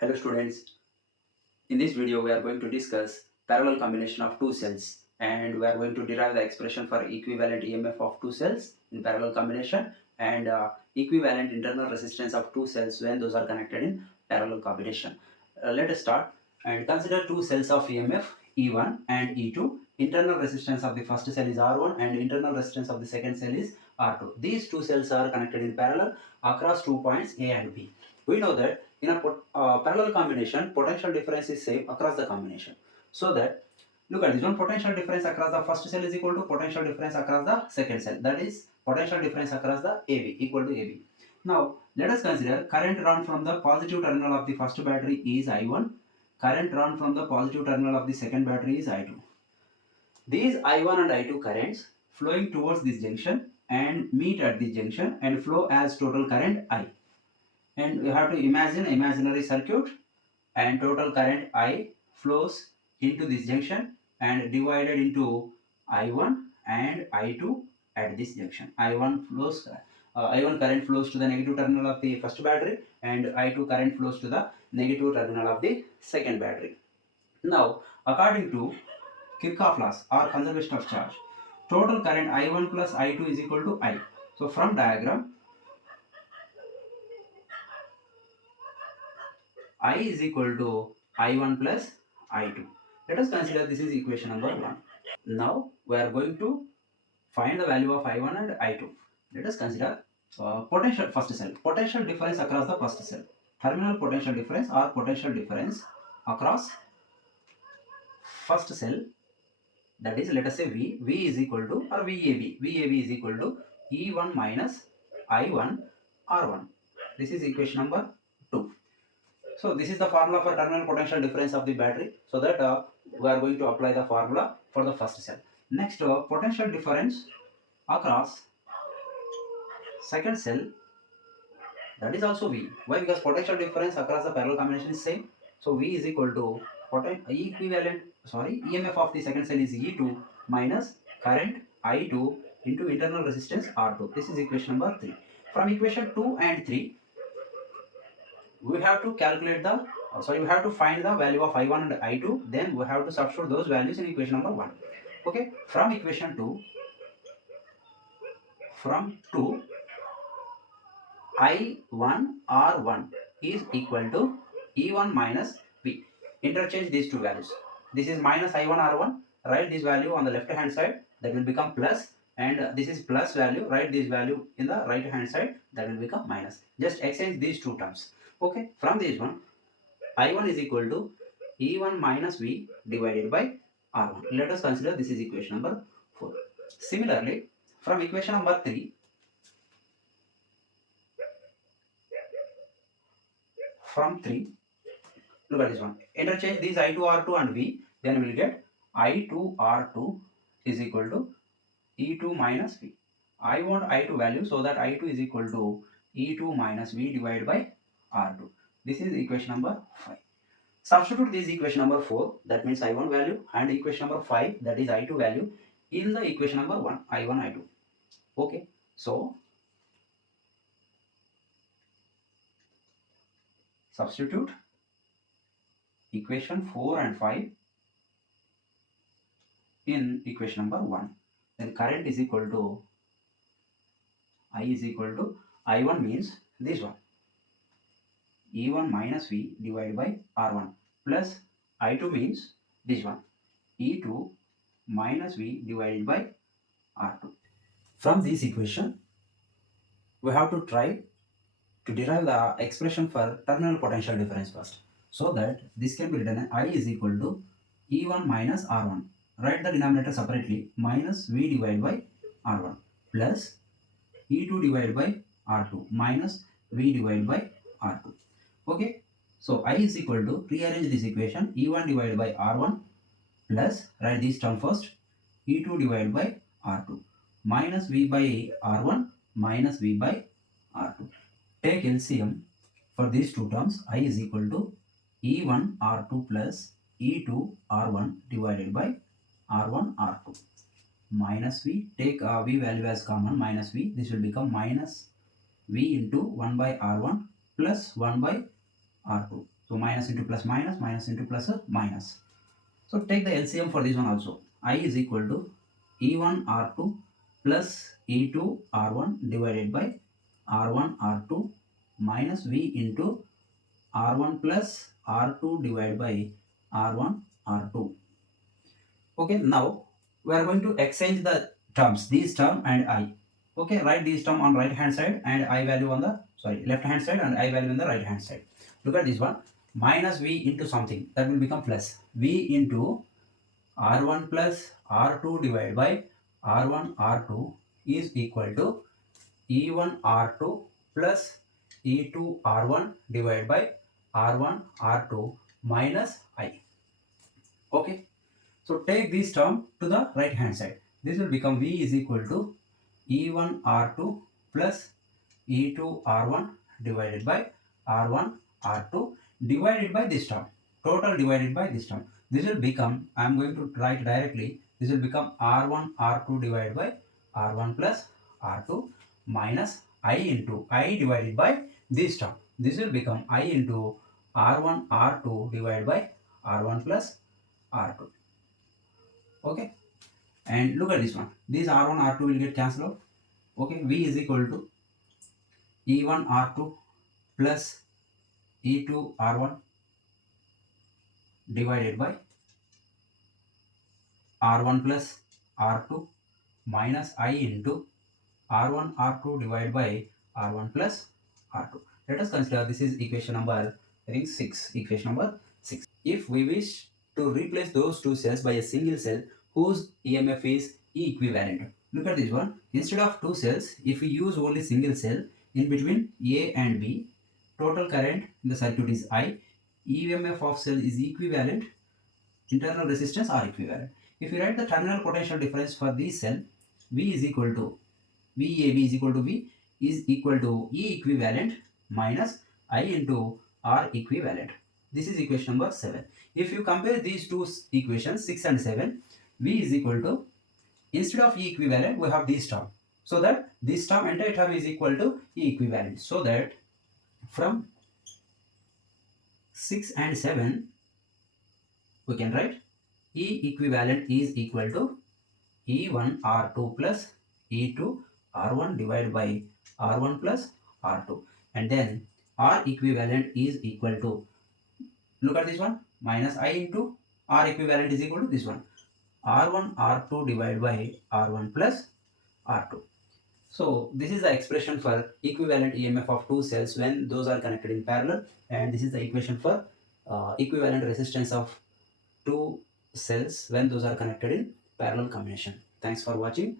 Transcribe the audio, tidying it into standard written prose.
Hello students, in this video we are going to discuss parallel combination of two cells and we are going to derive the expression for equivalent EMF of two cells in parallel combination and equivalent internal resistance of two cells when those are connected in parallel combination. Let us start and consider two cells of EMF E1 and E2. Internal resistance of the first cell is R1 and internal resistance of the second cell is R2. These two cells are connected in parallel across 2 points A and B. We know that in a parallel combination, potential difference is same across the combination. So that, look at this one, potential difference across the first cell is equal to potential difference across the second cell. That is potential difference across the AB equal to AB. Now, let us consider current run from the positive terminal of the first battery is I1. Current run from the positive terminal of the second battery is I2. These I1 and I2 currents flowing towards this junction and meet at this junction and flow as total current I. And we have to imagine imaginary circuit and total current I flows into this junction and divided into I1 and I2 at this junction. I1 current flows to the negative terminal of the first battery and I2 current flows to the negative terminal of the second battery. Now, according to Kirchhoff laws or conservation of charge, total current I1 plus I2 is equal to I. So from diagram, I is equal to I1 plus I2. Let us consider this is equation number 1. Now we are going to find the value of I1 and I2. Let us consider potential first cell. Potential difference across the first cell. Terminal potential difference or potential difference across first cell. That is, let us say V. V is equal to or VAB. VAB is equal to E1 minus I1 R1. This is equation number 2. So this is the formula for terminal potential difference of the battery. So that we are going to apply the formula for the first cell. Next, potential difference across second cell. That is also V. Why? Because potential difference across the parallel combination is same. So V is equal to EMF of the second cell is E2 minus current I2 into internal resistance R2. This is equation number 3. From equation 2 and 3, we have to calculate the we have to find the value of I1 and I2, then we have to substitute those values in equation number 1. Okay, from equation 2, I1 R1 is equal to E1 minus V. Interchange these two values. This is minus I1 R1, write this value on the left hand side, that will become plus, and this is plus value, write this value in the right hand side, that will become minus. Just exchange these two terms. Okay, from this one, I1 is equal to E1 minus V divided by R1. Let us consider this is equation number 4. Similarly, from equation number 3, look at this one. Interchange these I2 R2 and V, then we will get I2 R2 is equal to E2 minus V. I want I2 value, so that I2 is equal to E2 minus V divided by R2. This is equation number 5. Substitute this equation number 4, that means I1 value, and equation number 5, that is I2 value, in the equation number 1, I1, I2. Okay, so substitute equation 4 and 5 in equation number 1. Then current is equal to I is equal to I1 means this one, E1 minus V divided by R1, plus I2 means this one, E2 minus V divided by R2. From this equation, we have to try to derive the expression for terminal potential difference first. So that this can be written as I is equal to E1 minus R1. Write the denominator separately, minus V divided by R1 plus E2 divided by R2 minus V divided by R2. Okay, so I is equal to, rearrange this equation, E1 divided by R1 plus, write this term first, E2 divided by R2 minus V by R1 minus V by R2. Take LCM for these two terms. I is equal to E1 R2 plus E2 R1 divided by R1 R2 minus V. Take V value as common, minus V. This will become minus V into 1 by R1 plus 1 by R2. So minus into plus minus, minus into plus minus. So take the LCM for this one also. I is equal to E1 R2 plus E2 R1 divided by R1 R2 minus V into R1 plus R2 divided by R1 R2. Okay, now we are going to exchange the terms, these term and I. Okay, write these term on right hand side and I value on the left hand side and I value on the right hand side. Look at this one, minus V into something, that will become plus V into R1 plus R2 divided by R1 R2 is equal to E1 R2 plus E2 R1 divided by R1 R2 minus I. Okay, so take this term to the right hand side. This will become V is equal to E1 R2 plus E2 R1 divided by R1 R2 divided by this term. Total divided by this term. This will become, I am going to write directly, this will become R1 R2 divided by R1 plus R2 minus I into I divided by this term. This will become I into R1 R2 divided by R1 plus R2. Okay, and look at this one, these R1 R2 will get cancelled out. Okay, V is equal to E1 R2 plus E2 R1 divided by R1 plus R2 minus I into R1 R2 divided by R1 plus R2. Let us consider this is equation number, I think 6, equation number 6. If we wish to replace those two cells by a single cell whose EMF is equivalent. Look at this one. Instead of two cells, if we use only single cell in between A and B, total current in the circuit is I. EMF of cell is equivalent. Internal resistance are equivalent. If we write the terminal potential difference for this cell, V is equal to VAB is equal to V is equal to E equivalent minus I into R equivalent. This is equation number 7. If you compare these two equations 6 and 7, V is equal to, instead of E equivalent we have this term. So that this term, entire term is equal to E equivalent. So that from 6 and 7 we can write E equivalent is equal to E1 R2 plus E2 R1 divided by R1 plus R2, and then R equivalent is equal to, look at this one, minus I into R equivalent is equal to this one, R1 R2 divided by R1 plus R2. So this is the expression for equivalent EMF of two cells when those are connected in parallel, and this is the equation for equivalent resistance of two cells when those are connected in parallel combination. Thanks for watching.